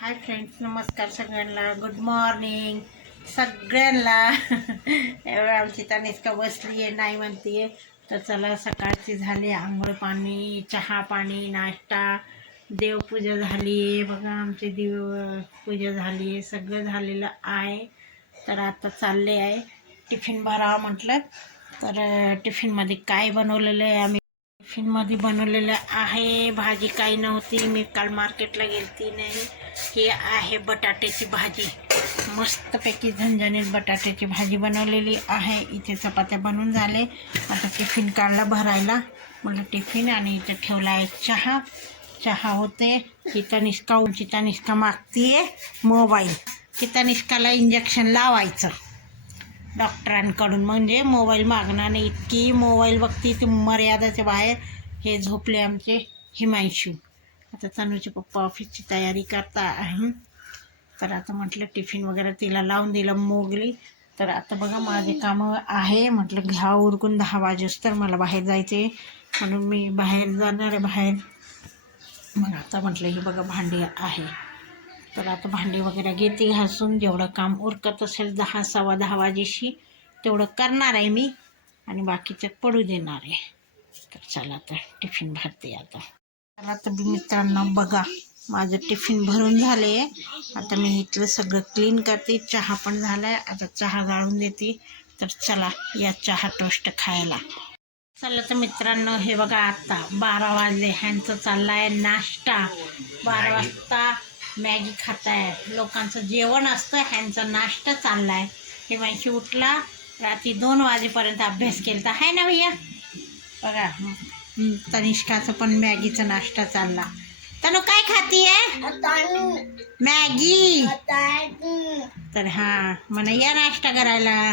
Hi friends, नमस्कार सगळ्यांना. Good morning सगळ्यांना. एवढं आमची तनिष्का बसली आहे, नाही म्हणते. तर चला, सकाळची झाली आंघोळ पाणी, चहा पाणी, नाश्ता, देवपूजा झाली आहे बघा. आमची देवपूजा झाली आहे, सगळं झालेलं आहे. तर आता चालले आहे टिफिन भरावं म्हटलं. तर टिफिनमध्ये काय बनवलेलं आहे आम्ही, टिफिनमध्ये बनवलेलं आहे. भाजी काही नव्हती, मी काल मार्केटला गेलती नाही. ही आहे बटाट्याची भाजी, मस्तपैकी झणझणीत बटाट्याची भाजी बनवलेली आहे. इथे चपात्या बनवून झाले. आता टिफिन काढला भरायला, म्हटलं टिफिन. आणि इथे ठेवला आहे चहा होते. ही तनिष्का मागतीये मोबाईल, की तनिष्काला इंजेक्शन लावायचं डॉक्टरांकडून, म्हणजे मोबाईल मागणार नाही. इतकी मोबाईल बघती ती मर्यादाच्या बाहेर. हे झोपले आमचे हिमांशू. आता तनूचे पप्पा ऑफिसची तयारी करता आहे. तर आता म्हटलं टिफिन वगैरे तिला लावून दिलं, मोगली. तर आता बघा माझे कामं आहे. म्हटलं घ्या उरकून, 10 वाजेस तर मला बाहेर जायचे, म्हणून मी बाहेर जाणार आहे बाहेर. मग आता म्हटलं हे बघा भांडी आहे. तर आता भांडी वगैरे घेते घासून. जेवढं काम उरकत असेल 10 सव्वा 10 वाजेशी तेवढं करणार आहे मी, आणि बाकीचं पडू देणार आहे. तर चला आता टिफिन भरते. चला तर मित्रांनो, बघा माझं टिफिन भरून झाले. आता मी इथलं सगळं क्लीन करते. चहा पण झाला आहे, आता चहा गाळून देते. तर चला या चहा टोस्ट खायला. चला तर मित्रांनो, हे बघा आता 12 वाजले. ह्यांचं चाललं आहे नाश्ता. 12 वाजता मॅगी खाताय, लोकांचं जेवण असतं, ह्यांचा नाश्ता चालला आहे. हे माहिती उठला, रात्री 2 वाजेपर्यंत अभ्यास केला तर आहे ना भैया. बघा तनिष्काचं पण मॅगीचा नाश्ता चालला. तनु काय खातीये? मॅगी. तर हां, म्हणा या नाश्ता करायला.